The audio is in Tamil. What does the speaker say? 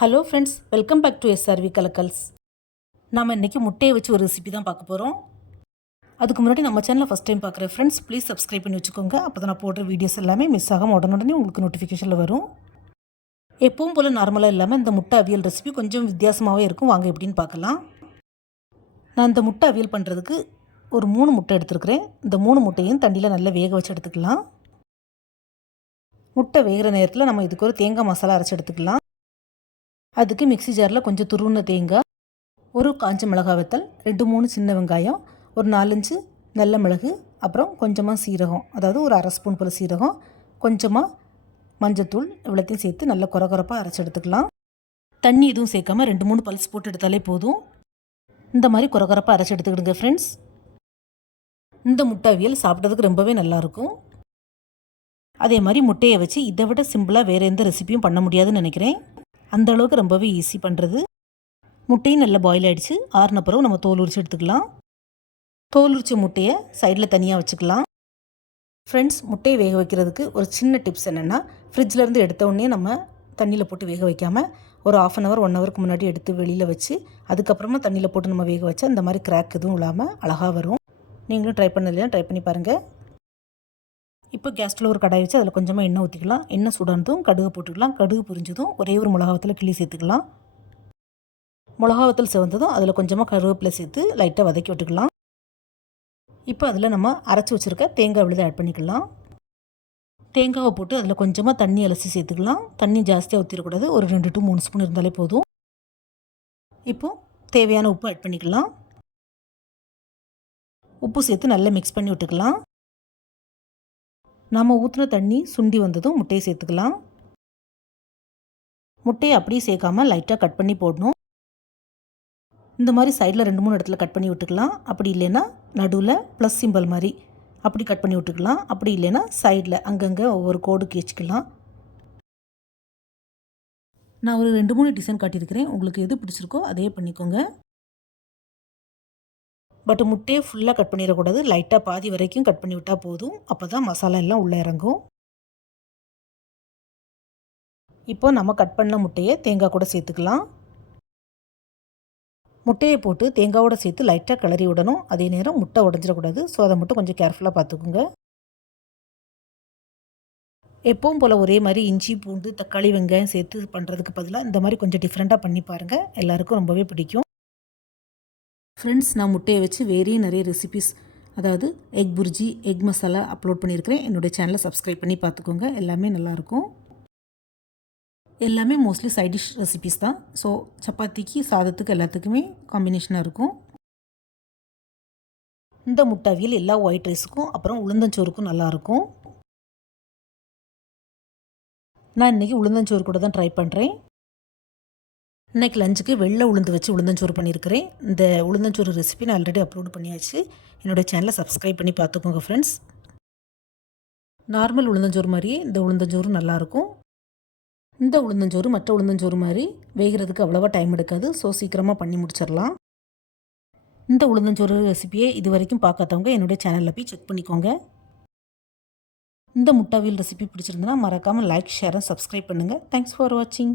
Hello friends welcome back to S R V Kalakkals நாம் இன்றைக்கி முட்டையை வச்சு ஒரு ரெசிபி தான் பார்க்க போகிறோம் அதுக்கு முன்னாடி நம்ம சேனலில் ஃபஸ்ட் டைம் பார்க்குற ஃப்ரெண்ட்ஸ் ப்ளீஸ் சப்ஸ்கிரைப் பண்ணி வச்சுக்கோங்க. அப்போ தான் நான் போடுற வீடியோஸ் எல்லாமே மிஸ் ஆகாமல் உடனுடனே உங்களுக்கு நோட்டிஃபிகேஷனில் வரும். எப்பவும் போல் நார்மலாக இல்லாமல் இந்த முட்டை அவியல் ரெசிபி கொஞ்சம் வித்தியாசமாகவே இருக்கும். வாங்க எப்படின்னு பார்க்கலாம். நான் இந்த முட்டை அவியல் பண்ணுறதுக்கு ஒரு மூணு முட்டை எடுத்துருக்கிறேன். இந்த மூணு முட்டையும் தண்ணியில் நல்லா வேக வச்சு எடுத்துக்கலாம். முட்டை வேகிற நேரத்தில் நம்ம இதுக்கு ஒரு தேங்காய் மசாலா அரைச்சி எடுத்துக்கலாம். அதுக்கு மிக்ஸி ஜாரில் கொஞ்சம் துருவின தேங்காய் ஒரு காஞ்ச மிளகாய் வத்தல் ரெண்டு மூணு சின்ன வெங்காயம் ஒரு நாலஞ்சு நல்ல மிளகு அப்புறம் கொஞ்சமாக சீரகம் அதாவது ஒரு அரை ஸ்பூன் போல் சீரகம் கொஞ்சமாக மஞ்சத்தூள் இவ்வளோத்தையும் சேர்த்து நல்லா குறை குறைப்பாக அரைச்சி எடுத்துக்கலாம். தண்ணி எதுவும் சேர்க்காமல் ரெண்டு மூணு பல்ஸ் போட்டு எடுத்தாலே போதும். இந்த மாதிரி குறை குறைப்பாக அரைச்சி எடுத்துக்கிடுங்க ஃப்ரெண்ட்ஸ் இந்த முட்டை அவியல் சாப்பிட்றதுக்கு ரொம்பவே நல்லாயிருக்கும். அதே மாதிரி முட்டையை வச்சு இதை விட சிம்பிளாக வேறு எந்த ரெசிபியும் பண்ண முடியாதுன்னு நினைக்கிறேன். அந்த அளவுக்கு ரொம்பவே ஈஸி பண்ணுறது முட்டையும் நல்லா பாயில் ஆகிடுச்சு ஆறுன பிறகு நம்ம தோல் உரிச்சு எடுத்துக்கலாம். தோல் உரிச்ச முட்டையை சைடில் தனியாக வச்சுக்கலாம். ஃப்ரெண்ட்ஸ் முட்டையை வேக வைக்கிறதுக்கு ஒரு சின்ன டிப்ஸ் என்னென்னா ஃப்ரிட்ஜ்லேருந்து எடுத்த உடனே நம்ம தண்ணியில் போட்டு வேக வைக்காமல் ஒரு ஆஃப் அன் ஹவர் ஒன் ஹவருக்கு முன்னாடி எடுத்து வெளியில் வச்சு அதுக்கப்புறமா தண்ணியில் போட்டு நம்ம வேக வச்சா இந்த மாதிரி கிராக் எதுவும் இல்லாமல் அழகாக வரும். நீங்களும் ட்ரை பண்ணலையா ட்ரை பண்ணி பாருங்கள் இப்போ கேஸ்டில் ஒரு கடாய் வச்சு அதில் கொஞ்சமாக எண்ணெய் ஊற்றிக்கலாம். எண்ணெய் சுடானதும் கடுகு போட்டுக்கலாம். கடுகு புரிஞ்சதும் ஒரே ஒரு மிளகாவத்தில் கிளி சேர்த்துக்கலாம். மிளகாவத்தில் சிவந்ததும் அதில் கொஞ்சமாக கருவேப்பிலை சேர்த்து லைட்டாக வதக்கி விட்டுக்கலாம். இப்போ அதில் நம்ம அரைச்சி வச்சுருக்க தேங்காய் விழுதை ஆட் பண்ணிக்கலாம். தேங்காவை போட்டு அதில் கொஞ்சமாக தண்ணி அலசி சேர்த்துக்கலாம். தண்ணி ஜாஸ்தியாக ஊற்றிடக்கூடாது ஒரு ரெண்டு டு மூணு ஸ்பூன் இருந்தாலே போதும். இப்போது தேவையான உப்பு ஆட் பண்ணிக்கலாம். உப்பு சேர்த்து நல்லா மிக்ஸ் பண்ணி விட்டுக்கலாம். நாம் ஊற்றின தண்ணி சுண்டி வந்ததும் முட்டையை சேர்த்துக்கலாம். முட்டையை அப்படியே சேர்க்காமல் லைட்டாக கட் பண்ணி போடணும். இந்த மாதிரி சைடில் ரெண்டு மூணு இடத்துல கட் பண்ணி விட்டுக்கலாம். அப்படி இல்லைன்னா நடுவில் ப்ளஸ் சிம்பிள் மாதிரி அப்படி கட் பண்ணி விட்டுக்கலாம். அப்படி இல்லைன்னா சைடில் அங்கங்கே ஒவ்வொரு கோடு கேச்சிக்கலாம் நான் ஒரு ரெண்டு மூணு டிசைன் காட்டியிருக்கிறேன். உங்களுக்கு எது பிடிச்சிருக்கோ அதே பண்ணிக்கோங்க. பட் முட்டையை ஃபுல்லாக கட் பண்ணிடக்கூடாது. லைட்டாக பாதி வரைக்கும் கட் பண்ணி விட்டால் போதும். அப்போ தான் மசாலா எல்லாம் உள்ளே இறங்கும். இப்போ நம்ம கட் பண்ண முட்டையை தேங்காய் கூட சேர்த்துக்கலாம். முட்டையை போட்டு தேங்காவோட சேர்த்து லைட்டாக கிளறி விடணும். அதே நேரம் முட்டை உடஞ்சிடக்கூடாது. ஸோ அதை மட்டும் கொஞ்சம் கேர்ஃபுல்லாக பார்த்துக்குங்க. எப்பவும் போல் ஒரே மாதிரி இஞ்சி பூண்டு தக்காளி வெங்காயம் சேர்த்து பண்ணுறதுக்கு பதிலாக இந்த மாதிரி கொஞ்சம் டிஃப்ரெண்ட்டாக பண்ணி பாருங்கள் எல்லாருக்கும் ரொம்பவே பிடிக்கும். ஃப்ரெண்ட்ஸ் நான் முட்டையை வச்சு வேறையும் நிறைய ரெசிபிஸ் அதாவது egg burji egg masala upload பண்ணியிருக்கிறேன். என்னுடைய சேனலை சப்ஸ்கிரைப் பண்ணி பார்த்துக்கோங்க. எல்லாமே நல்லாயிருக்கும் எல்லாமே மோஸ்ட்லி சைட் டிஷ் ரெசிபிஸ் தான். ஸோ சப்பாத்திக்கு சாதத்துக்கு எல்லாத்துக்குமே காம்பினேஷனாக இருக்கும். இந்த முட்டாவியல் எல்லா ஒயிட் ரைஸுக்கும் அப்புறம் உளுந்தஞ்சோறுக்கும் நல்லாயிருக்கும் நான் இன்றைக்கி உளுந்தஞ்சோறு கூட தான் ட்ரை பண்ணுறேன் இன்றைக்கி லஞ்சுக்கு வெள்ளை உளுந்து வச்சு உளுந்தஞ்சோறு பண்ணியிருக்கிறேன். இந்த உளுந்தஞ்சோறு ரெசிபி நான் ஆல்ரெடி அப்லோட் பண்ணியாச்சு. என்னுடைய சேனலை சப்ஸ்கிரைப் பண்ணி பார்த்துக்கோங்க ஃப்ரெண்ட்ஸ் நார்மல் உளுந்தஞ்சோறு மாதிரியே இந்த உளுந்தஞ்சோறு நல்லாயிருக்கும். இந்த உளுந்தஞ்சோறு மற்ற உளுந்தஞ்சோறு மாதிரி வேகிறதுக்கு அவ்வளோவா டைம் எடுக்காது. ஸோ சீக்கிரமாக பண்ணி முடிச்சிடலாம். இந்த உளுந்தஞ்சோறு ரெசிபியை இது வரைக்கும் பார்க்காதவங்க என்னுடைய சேனலில் போய் செக் பண்ணிக்கோங்க. இந்த முட்டாவியல் ரெசிபி பிடிச்சிருந்தனா மறக்காமல் லைக் ஷேர் சப்ஸ்கிரைப் பண்ணுங்கள் தேங்க்ஸ் ஃபார் வாட்சிங்